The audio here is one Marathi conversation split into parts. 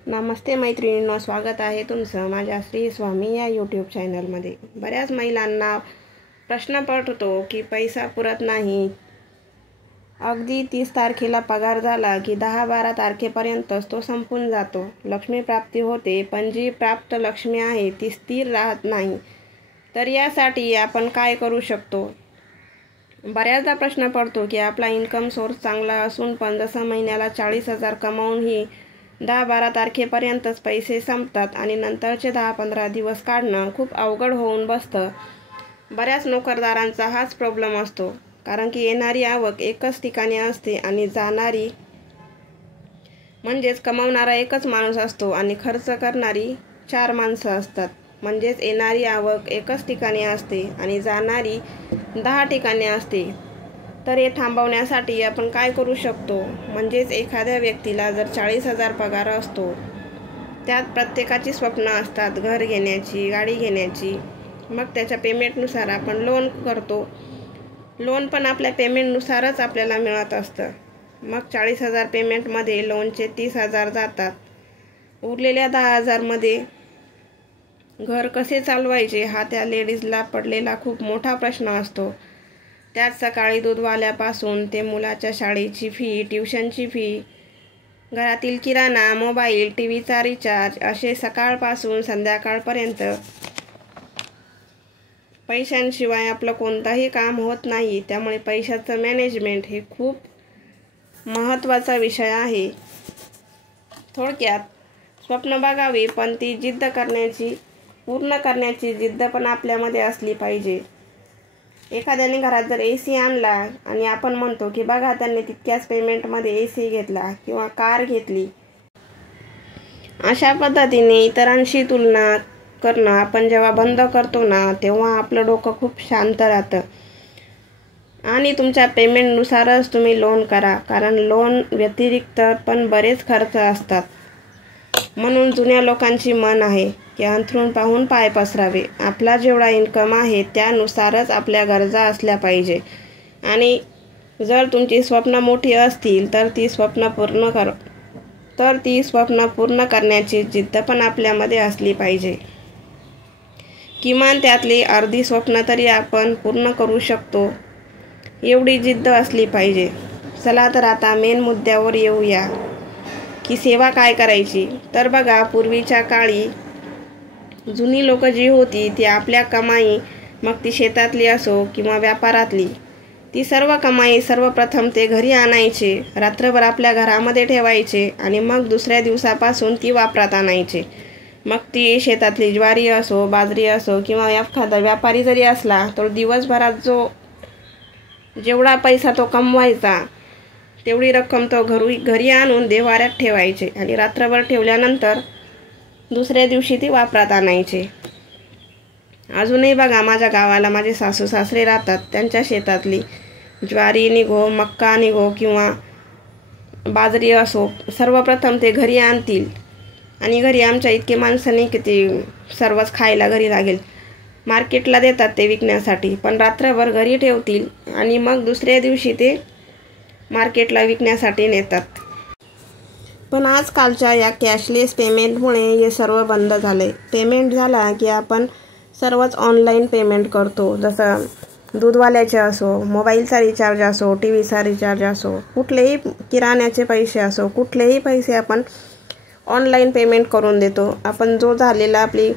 नमस्ते मैत्रिणींनो, स्वागत आहे तुमचं माझ्या श्री स्वामी या यूट्यूब चॅनलमध्ये। बऱ्याच महिलांना प्रश्न पडतो की पैसा पुरत नाही। अगदी 30 तारखेला पगार झाला की 10-12 तारखेपर्यंतच तो संपून जातो। लक्ष्मी प्राप्ती होते, पण जी प्राप्त लक्ष्मी आहे ती स्थिर राहत नाही। तर यासाठी आपण काय करू शकतो? बऱ्याचदा प्रश्न पडतो की आपला इन्कम सोर्स चांगला असून पण जसं महिन्याला 40,000 कमावूनही 10-12 तारखेपर्यंतच पैसे संपतात आणि नंतरचे 10-15 दिवस काढणं खूप अवघड होऊन बसतं। बऱ्याच नोकरदारांचा हाच प्रॉब्लेम असतो, कारण की येणारी आवक एकच ठिकाणी असते आणि जाणारी म्हणजेच कमावणारा एकच माणूस असतो आणि खर्च करणारी 4 माणसं असतात। म्हणजेच येणारी आवक एकच ठिकाणी असते आणि जाणारी 10 ठिकाणी असते। तर हे थांबवण्यासाठी आपण काय करू शकतो? म्हणजेच एखाद्या व्यक्तीला जर 40,000 पगार असतो, त्यात प्रत्येकाची स्वप्न असतात, घर घेण्याची, गाडी घेण्याची। मग त्याच्या पेमेंटनुसार आपण लोन करतो। लोन पण आपल्या पेमेंटनुसारच आपल्याला मिळत असतं। मग 40,000 पेमेंटमध्ये लोनचे 30,000 जातात। उरलेल्या 10,000 मध्ये घर कसे चालवायचे हा त्या लेडीजला पडलेला खूप मोठा प्रश्न असतो। त्यात सकाळी दूधवाल्यापासून ते मुलाच्या शाळेची फी, ट्युशनची फी, घरातील किराणा, मोबाईल, टीव्हीचा रिचार्ज असे सकाळपासून संध्याकाळपर्यंत पैशांशिवाय आपलं कोणताही काम होत नाही। त्यामुळे पैशाचं मॅनेजमेंट हे खूप महत्त्वाचा विषय आहे। थोडक्यात स्वप्न बघावी, पण ती पूर्ण करण्याची जिद्द पण आपल्यामध्ये असली पाहिजे। एखाद्याने घरात जर AC आणला आणि आपण म्हणतो की बघा त्यांनी तितक्याच पेमेंटमध्ये AC घेतला किंवा कार घेतली, अशा पद्धतीने इतरांशी तुलना करणं आपण जेव्हा बंद करतो ना, तेव्हा आपलं डोकं खूप शांत राहतं आणि तुमच्या पेमेंटनुसारच तुम्ही लोन करा, कारण लोन व्यतिरिक्त पण बरेच खर्च असतात। म्हणून जुन्या लोकांची म्हण आहे की अंथरूण पाहून पाय पसरावे। आपला जेवढा इन्कम आहे त्यानुसारच आपल्या गरजा असल्या पाहिजे आणि जर तुमची स्वप्न मोठी असतील तर ती स्वप्न पूर्ण करण्याची जिद्द पण आपल्यामध्ये असली पाहिजे। किमान त्यातली अर्धी स्वप्न तरी आपण पूर्ण करू शकतो एवढी जिद्द असली पाहिजे। चला तर आता मेन मुद्द्यावर येऊया की सेवा काय करायची। तर बघा, पूर्वीच्या काळी जुनी लोक जी होती ती आपल्या कमाई, मग ती शेतातली असो किंवा व्यापारातली, ती सर्व कमाई सर्वप्रथम ते घरी आणायचे, रात्रभर आपल्या घरामध्ये ठेवायचे आणि मग दुसऱ्या दिवसापासून ती वापरात आणायचे। मग ती शेतातली ज्वारी असो, बाजरी असो किंवा एखादा व्यापारी जरी असला तर दिवसभरात जेवढा पैसा तो कमवायचा तेवढी रक्कम तो घरी आणून देव्हाऱ्यात ठेवायचे आणि रात्रभर ठेवल्यानंतर दुसऱ्या दिवशी ती वापरात आणायचे। अजूनही बघा, माझ्या गावाला माझे सासू सासरे राहतात, त्यांच्या शेतातली ज्वारी निघो, मक्का निघो किंवा बाजरी असो, सर्वप्रथम ते घरी आणतील आणि घरी आमच्या इतके माणसं नाही की ते सर्वच खायला घरी लागेल, मार्केटला देतात ते विकण्यासाठी, पण रात्रभर घरी ठेवतील आणि मग दुसऱ्या दिवशी ते मार्केटला विकण्यासाठी नेतात। पण आजकालच्या या कॅशलेस पेमेंटमुळे हे सर्व बंद झाले। पेमेंट झाला की आपण सर्वच ऑनलाईन पेमेंट करतो। जसं दूधवाल्याचे असो, मोबाईलचा रिचार्ज असो, टीव्हीचा रिचार्ज असो, कुठलेही किराण्याचे पैसे असो, कुठलेही पैसे आपण ऑनलाईन पेमेंट करून देतो। आपण जो झालेला आपली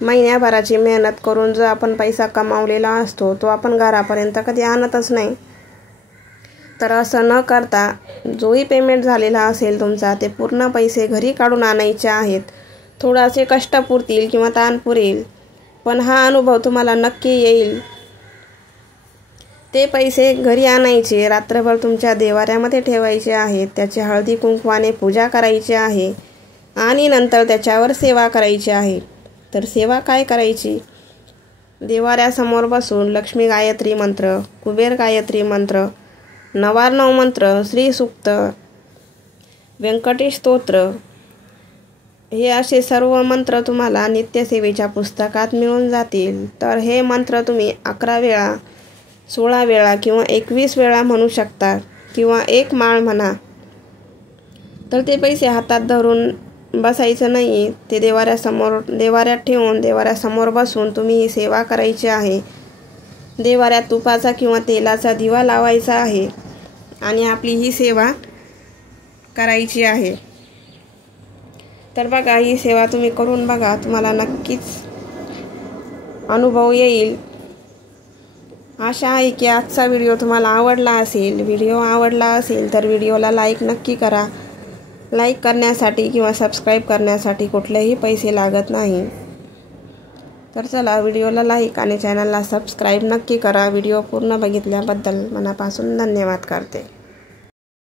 महिन्याभराची मेहनत करून जो आपण पैसा कमावलेला असतो तो आपण घरापर्यंत कधी आणतच नाही। तर असं न करता जोही पेमेंट झालेला असेल तुमचा, ते पूर्ण पैसे घरी काढून आणायचे आहेत। थोडासे कष्ट पुरतील किंवा ताण पुरेल, पण हा अनुभव तुम्हाला नक्की येईल। ते पैसे घरी आणायचे, रात्रभर तुमच्या देव्हाऱ्यामध्ये ठेवायचे आहेत, त्याची हळदी कुंकवाने पूजा करायची आहे आणि नंतर त्याच्यावर सेवा करायची आहे। तर सेवा काय करायची? देव्हाऱ्यासमोर बसून लक्ष्मी गायत्री मंत्र, कुबेर गायत्री मंत्र, नवार्णव मंत्र, श्री सूक्त, व्यंकटेश स्तोत्र, हे असे सर्व मंत्र तुम्हाला नित्यसेवेच्या पुस्तकात मिळून जातील। तर हे मंत्र तुम्ही 11 वेळा, 16 वेळा किंवा 21 वेळा म्हणू शकता किंवा एक माळ म्हणा। तर ते पैसे हातात धरून बसायचं नाही, ते देवाऱ्यात ठेवून देवाऱ्यासमोर बसून तुम्ही ही सेवा करायची आहे. देवाऱ्यात तुपाचा किंवा तेलाचा दिवा लावायचा आहे आणि आपली ही सेवा करायची आहे. तर बघा, ही सेवा तुम्ही करून बघा, तुम्हाला नक्कीच अनुभव येईल. आशा आहे की आजचा व्हिडिओ तुम्हाला आवडला असेल. व्हिडिओ आवडला असेल तर व्हिडिओला लाईक नक्की करा. लाईक करण्यासाठी किंवा सबस्क्राईब करण्यासाठी कुठलेही पैसे लागत नाही. तर चला, व्हिडिओला लाईक आणि चॅनलला सबस्क्राईब नक्की करा. व्हिडिओ पूर्ण बघितल्याबद्दल मनापासून धन्यवाद करते.